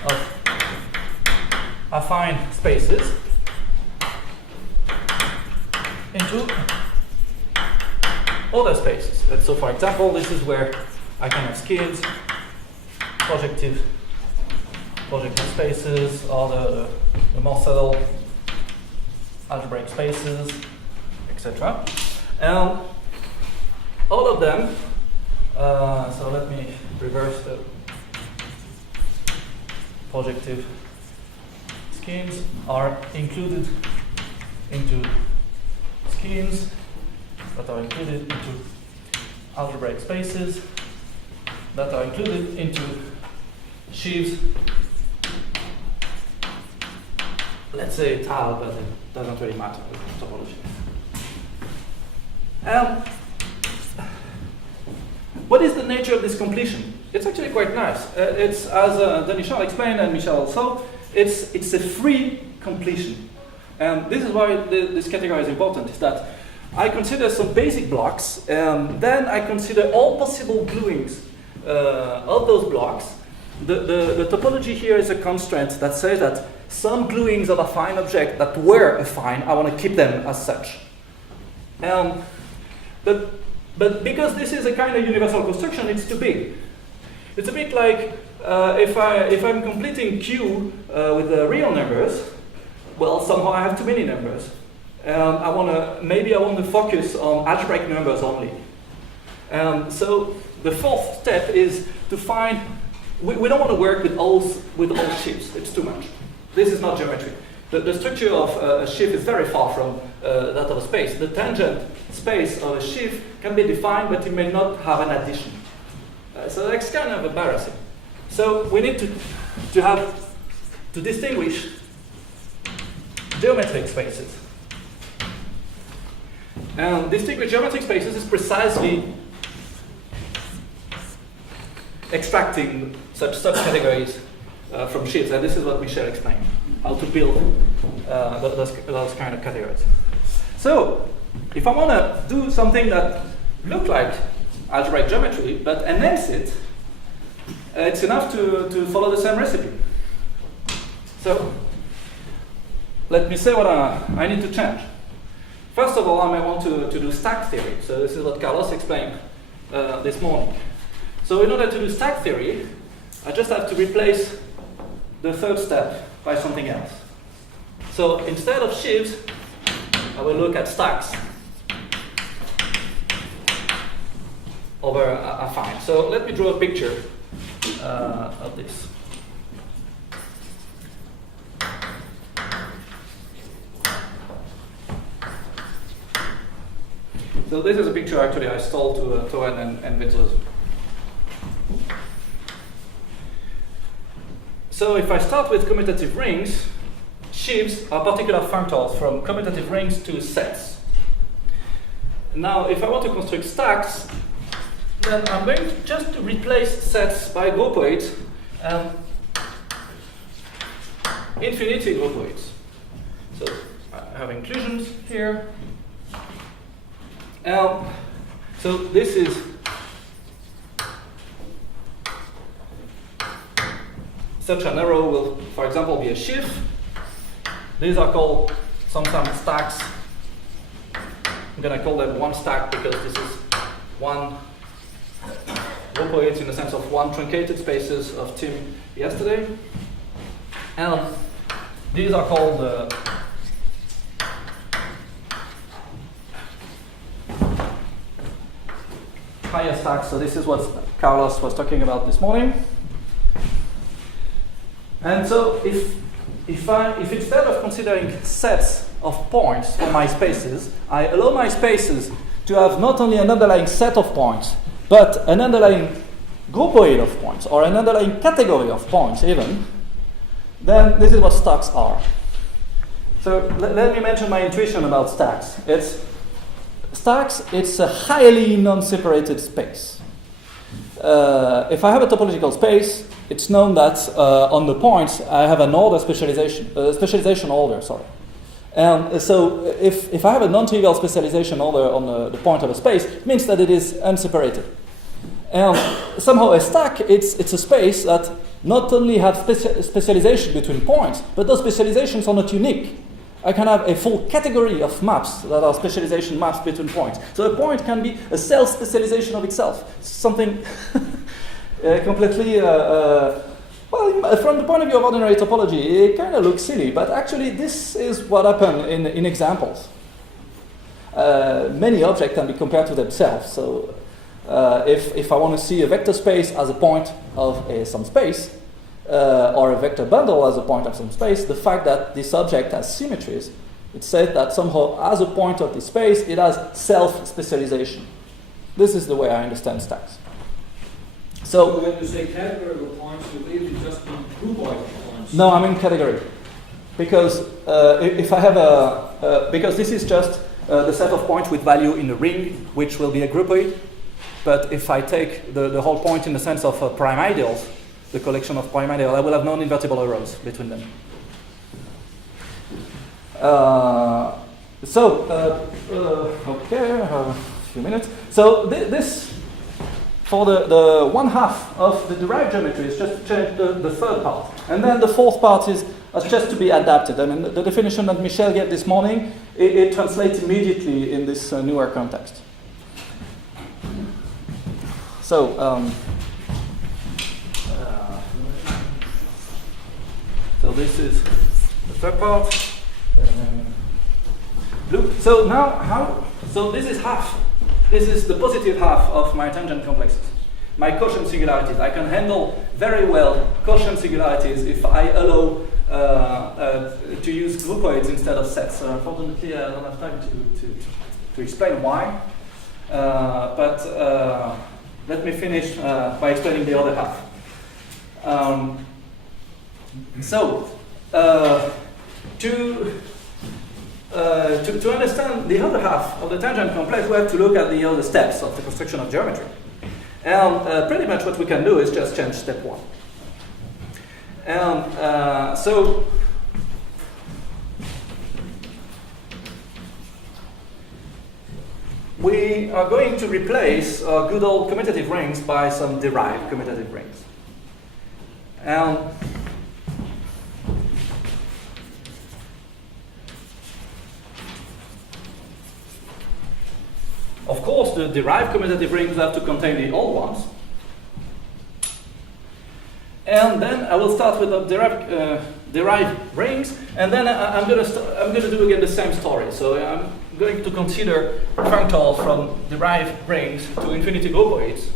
of affine spaces into other spaces. So for example, this is where I can have schemes, projective spaces, or the more subtle algebraic spaces, etc. And all of them, so let me reverse the projective schemes, are included into schemes that are included into algebraic spaces that are included into sheaves. Let's say tau, but it doesn't really matter with topology. What is the nature of this completion? It's actually quite nice. It's, as Denis explained and Michel also, it's a free completion. And this is why this category is important, is that I consider some basic blocks, and then I consider all possible gluings of those blocks. The topology here is a constraint that says that some gluings of a affine object that were affine, I want to keep them as such. But because this is a kind of universal construction, it's too big. It's a bit like if I'm completing Q with the real numbers, well, somehow I have too many numbers. Maybe I want to focus on algebraic numbers only. So the fourth step is to find. We don't want to work with all shapes. It's too much. This is not geometry. the structure of a sheaf is very far from that of a space. The tangent space of a sheaf can be defined, but it may not have an addition. So that's kind of embarrassing. So we need to distinguish geometric spaces. And distinguish geometric spaces is precisely extracting such subcategories from sheets, and this is what Michel explained, how to build those kind of categories. So, if I want to do something that looks like algebraic geometry, but enhance it, it's enough to follow the same recipe. So, let me say what I need to change. First of all, I may want to do stack theory. So this is what Carlos explained this morning. So in order to do stack theory, I just have to replace the third step by something else. So instead of sheaves, I will look at stacks over affine. So let me draw a picture of this. So this is a picture actually I stole to Toren and Witzels. So if I start with commutative rings, sheaves are particular functors from commutative rings to sets. Now if I want to construct stacks, then I'm going to just to replace sets by groupoids and infinity groupoids. So I have inclusions here. So this is such an arrow will, for example, be a sheaf. These are called sometimes stacks. I'm going to call them one stack because this is one groupoids in the sense of one truncated spaces of Tim yesterday. And these are called higher stacks. So this is what Carlos was talking about this morning. And so if instead of considering sets of points for my spaces, I allow my spaces to have not only an underlying set of points, but an underlying groupoid of points, or an underlying category of points even, then this is what stacks are. So let me mention my intuition about stacks. It's a highly non-separated space. If I have a topological space, it's known that on the points I have an order specialization order. Sorry. And so if I have a non-trivial specialization order on the point of a space, it means that it is unseparated. And somehow a stack, it's a space that not only has specialization between points, but those specializations are not unique. I can have a full category of maps that are specialization maps between points. So a point can be a self-specialization of itself. Something completely, well, from the point of view of ordinary topology, it kind of looks silly, but actually this is what happened in examples. Many objects can be compared to themselves. So if I want to see a vector space as a point of some space, or a vector bundle as a point of some space, the fact that this object has symmetries, it says that somehow as a point of this space, it has self-specialization. This is the way I understand stacks. So when you say category of points, you really just mean groupoid points? No, I mean category. Because if I have because this is just the set of points with value in a ring, which will be a groupoid. But if I take the whole point in the sense of prime ideals, the collection of prime ideals, I will have non-invertible arrows between them. Okay, a few minutes. So this, for the one half of the derived geometry, is just to change the third part. And then the fourth part is just to be adapted. I mean, the definition that Michel gave this morning, it translates immediately in this newer context. So, so this is the third part. Blue. So now, so this is half. This is the positive half of my tangent complexes. My quotient singularities. I can handle very well quotient singularities if I allow to use groupoids instead of sets. So unfortunately, I don't have time to explain why. But let me finish by explaining the other half. To understand the other half of the tangent complex, we have to look at the other steps of the construction of geometry. And pretty much what we can do is just change step 1. And so we are going to replace good old commutative rings by some derived commutative rings. And of course, the derived commutative rings have to contain the old ones. And then I will start with the derived rings, and then I'm going to do again the same story. So I'm going to consider functors from derived rings to infinity groupoids.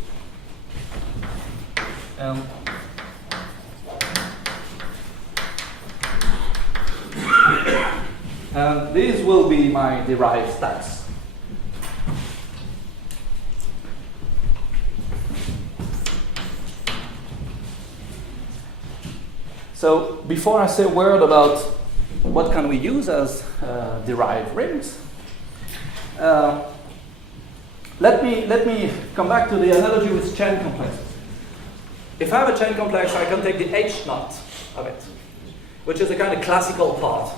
And these will be my derived stacks. So before I say a word about what can we use as derived rings, let me come back to the analogy with chain complexes. If I have a chain complex, I can take the H naught of it, which is a kind of classical part.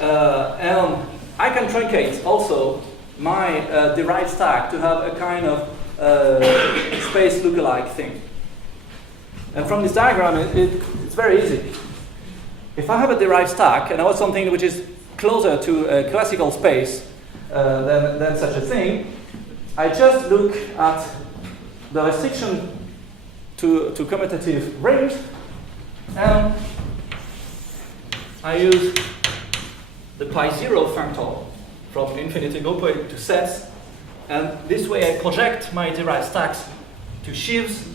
And I can truncate also my derived stack to have a kind of space lookalike thing. And from this diagram, it's very easy. If I have a derived stack and I want something which is closer to a classical space than such a thing, I just look at the restriction to commutative rings, and I use the pi0 functor from infinity groupoid to sets, and this way I project my derived stacks to sheaves.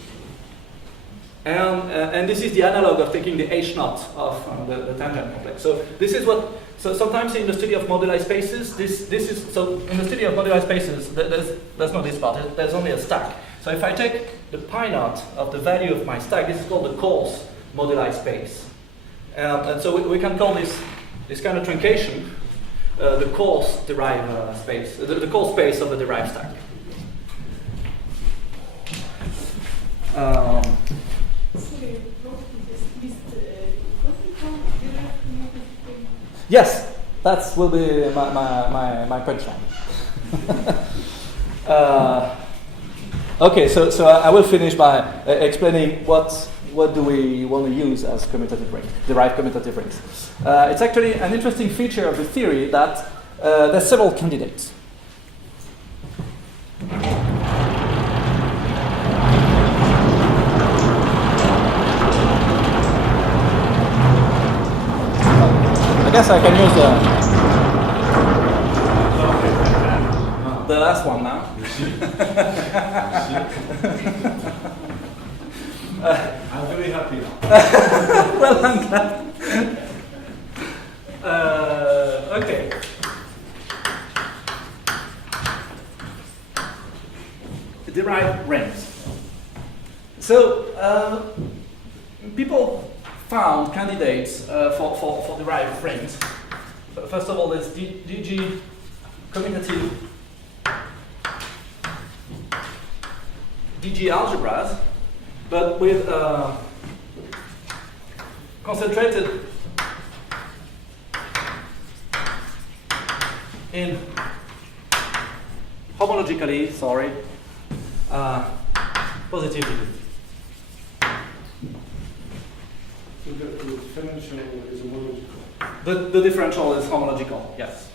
And this is the analog of taking the H naught of the tangent complex. So this is what. So sometimes in the study of moduli spaces, this is so in the study of moduli spaces, there's no this part. There's only a stack. So if I take the pi naught of the value of my stack, this is called the coarse moduli space. And so we can call this kind of truncation the coarse derived space, the coarse space of the derived stack. Yes, that will be my punchline. Okay, so I will finish by explaining what do we want to use as commutative rings, derived commutative rings. It's actually an interesting feature of the theory that there's several candidates. I guess I can use the last one now. I'm very happy now. Well, I'm glad. Okay. Derived rings. So people found candidates for derived rings. First of all, there's DG commutative DG algebras, but with concentrated in homologically, positivity. So the differential is homological. The differential is homological, yes.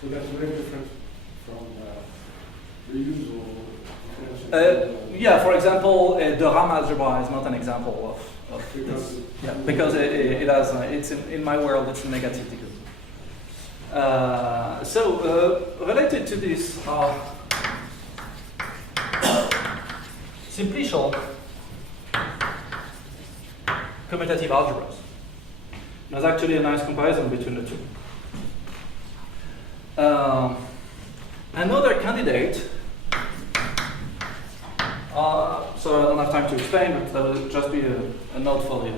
So that's very different from the usual differential. Yeah, for example, the Ram algebra is not an example of Because this. Yeah, because it has, it's in my world, it's a negative degree. So related to this simplicial commutative algebras. There's actually a nice comparison between the two. Another candidate, so I don't have time to explain, but that will just be a note for the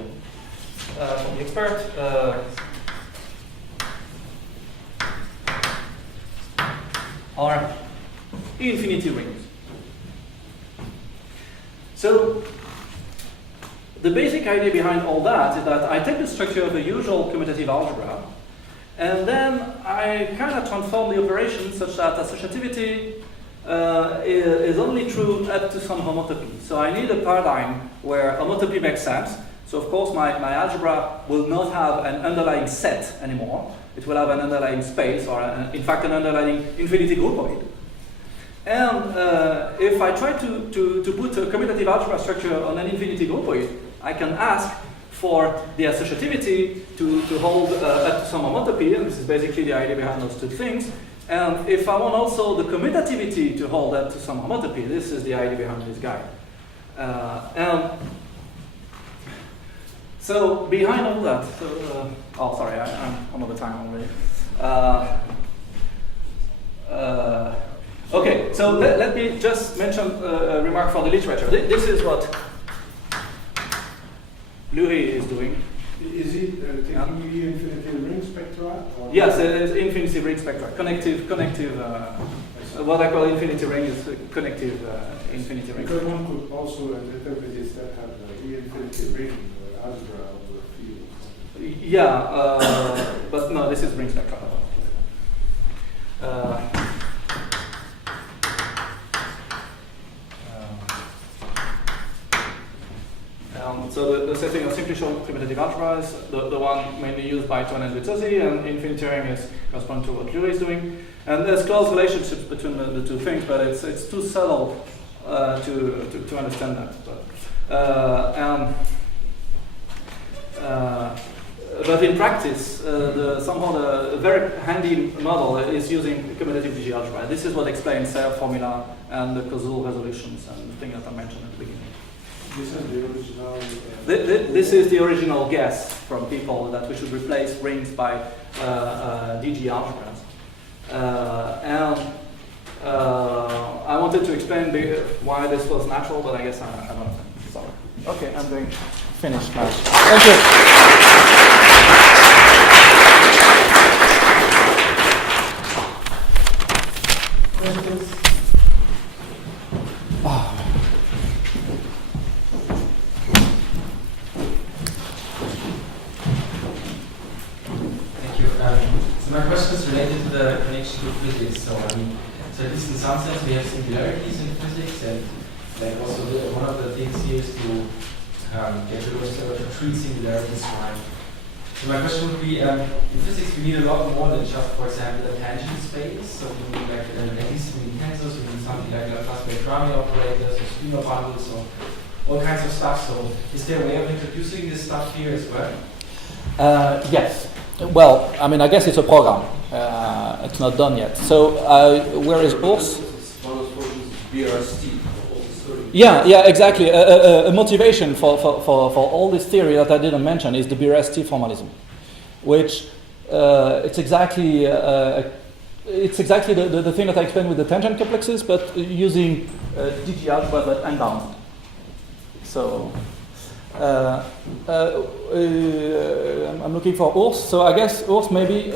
expert. Are infinity rings. So the basic idea behind all that is that I take the structure of a usual commutative algebra, and then I kind of transform the operation such that associativity is only true up to some homotopy. So I need a paradigm where homotopy makes sense. So of course my algebra will not have an underlying set anymore. It will have an underlying space, or in fact an underlying infinity groupoid. And if I try to put a commutative algebra structure on an infinity groupoid, I can ask for the associativity to hold up to some homotopy, and this is basically the idea behind those two things. And if I want also the commutativity to hold up to some homotopy, this is the idea behind this guy. So behind all that, oh sorry, I'm over time already. Okay, so let me just mention a remark for the literature. This is what Henri is doing. Is it taking the infinity ring spectra? Or Yes, it's infinity ring spectra. Connective. What I call infinity ring is connective infinity ring. Because one could also interpret it that have the infinity ring algebra of the field. Yeah, but no, this is ring spectra. So the setting of simplicial commutative algebra is the one mainly used by Catren and Vitozzi, and infinity ring is corresponding to what Henri is doing. And there's close relationships between the two things, but it's too subtle to understand that. But in practice, somehow the very handy model is using commutative DG algebra. This is what explains Serre formula and the causal resolutions and the thing that I mentioned at the beginning. This is the original. This is the original guess from people that we should replace rings by DG algebras. I wanted to explain why this was natural, but I guess I don't know. Sorry. Okay, I'm going to finish now. Thank you. Questions? So my question is related to the connection to physics. So at least in some sense we have singularities in physics, and like also one of the things here is to get rid of true singularities, right? So my question would be, in physics we need a lot more than just, for example, a tangent space. So we need like at least we need tensors, we need something like Laplace-Beltrami operators, or scalar bundles, or all kinds of stuff. So is there a way of introducing this stuff here as well? Yes. Well, I mean, I guess it's a program. It's not done yet. So, where is Urs? One of those BRST. Yeah, exactly. A motivation for all this theory that I didn't mention is the BRST formalism, which it's exactly the thing that I explained with the tangent complexes, but using DG algebra but unbound. So. I'm looking for Urs. So I guess Urs, maybe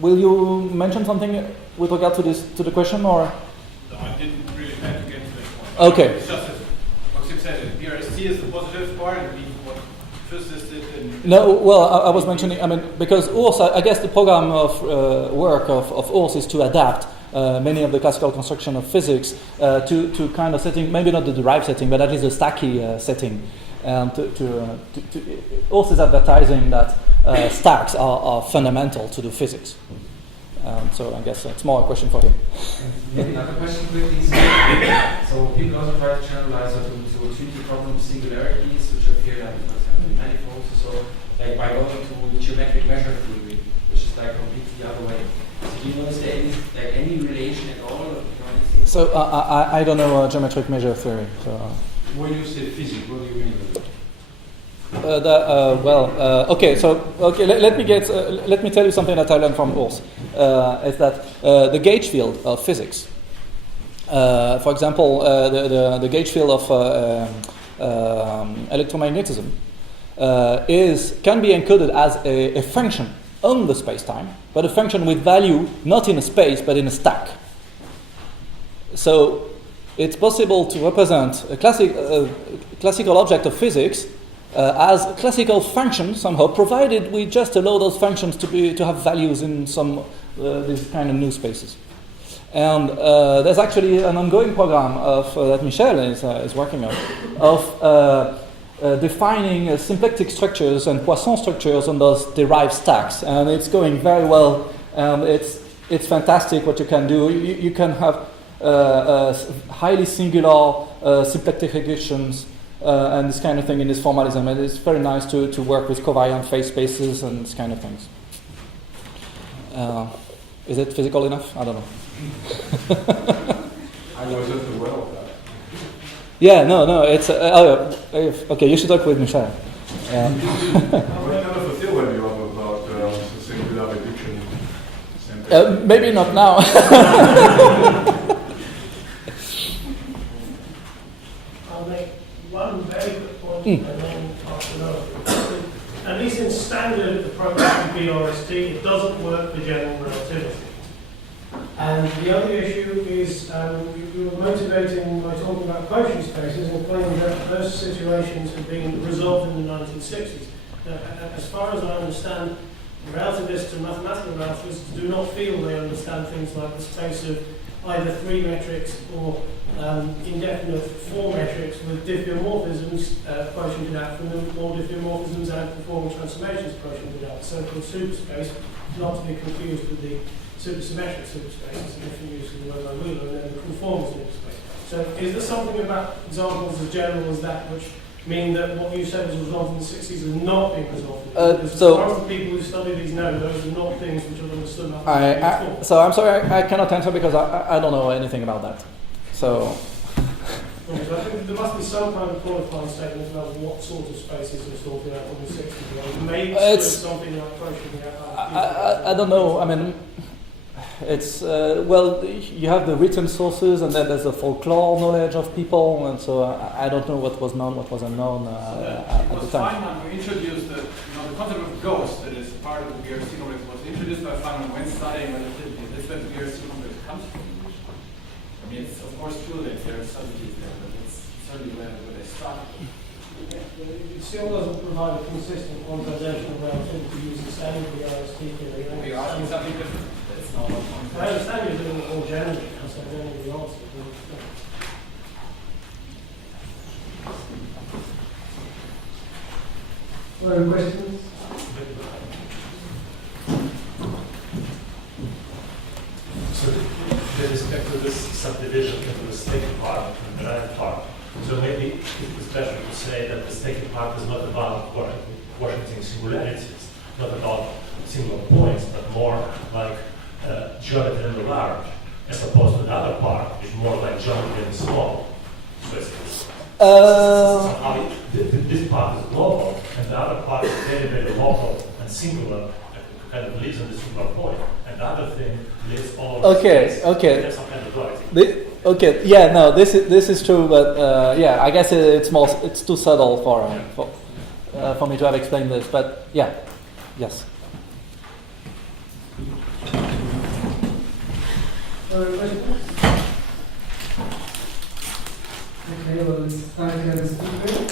will you mention something with regard to the question, or? No, I didn't really plan to get to this point. Okay. It's just as Maxim said, BRST is the positive part, and what physicists did. No, well, I was mentioning. I mean, because Urs, I guess the program of work of Urs is to adapt many of the classical construction of physics to kind of setting, maybe not the derived setting, but at least the stacky setting. And Urs is advertising that stacks are fundamental to the physics. So I guess it's more a question for him. Maybe another question quickly. So people also try to generalize or to treat the problem of singularities, which appear like, for example, in manifolds. So like by going to geometric measure theory, which is like completely the other way. So do you notice there any relation at all? Or anything? So I don't know geometric measure theory. So. When you say physics, what do you mean? Okay. So let me tell you something that I learned from Urs. Is that the gauge field of physics, for example, the gauge field of electromagnetism, can be encoded as a function on the space-time, but a function with value not in a space but in a stack. So it's possible to represent a classical object of physics as a classical function somehow, provided we just allow those functions to have values in some these kind of new spaces. And there's actually an ongoing program that Michel is working on of defining symplectic structures and Poisson structures on those derived stacks, and it's going very well. And it's fantastic what you can do. You can have highly singular symplectic regressions and this kind of thing in this formalism. And it's very nice to work with covariant phase spaces and this kind of things. Is it physical enough? I don't know. I was just aware of that. Yeah, no, it's okay. You should talk with Michel. What kind of a theory you have about singular reduction? Maybe not now. I'll make one very quick point and then ask another. At least in standard approach to BRST, it doesn't work for general relativity. And the other issue is you were motivating by talking about quotient spaces and claiming that those situations have been resolved in the 1960s. As far as I understand, relativists and mathematical relativists do not feel they understand things like the space of either 3 metrics or indefinite 4 metrics with diffeomorphisms quotiented out from them, or diffeomorphisms and conformal transformations quotiented out. So-called superspace, not to be confused with the supersymmetric superspace, it's a different use of the word by Wheeler, and then the conformal superspace. So is there something about examples as general as that which mean that what you said was resolved in the 60s has not been resolved? As far as the people who study these know, those are not things which are understood about. So I'm sorry, I cannot answer because I don't know anything about that. So. I think there must be some kind of qualifying statement about what sort of spaces are sorted out in the 60s. Maybe something like quotient out. I don't know. I mean, it's you have the written sources, and then there's the folklore knowledge of people, and so I don't know what was known, what was unknown at the time. Feynman who introduced the concept of ghost that is part of the BRC complex was introduced by Feynman when studying relativity. This is where the BRC complex comes from. I mean, it's of course true that there are subtleties there, but it's certainly where they started. It still doesn't provide a consistent quantization of relativity to use the same BRST theory. You're asking something different. I understand you're doing it all generally, so I don't know the answer. Other questions? So, with respect to this subdivision into the static part and the derived part, so maybe it's better to say that the static part is not about Washington singularities, not about singular points, but more like geometry in the large, as opposed to the other part, which is more like geometry in the small. So somehow this part is global, and the other part is very, very local and singular, kind of lives in the singular point, and the other thing lives all over space. Okay. There's some kind of duality. This is true, but I guess it's too subtle for me to have explained this, but yes. Other questions? Okay, well, let's thank the speaker.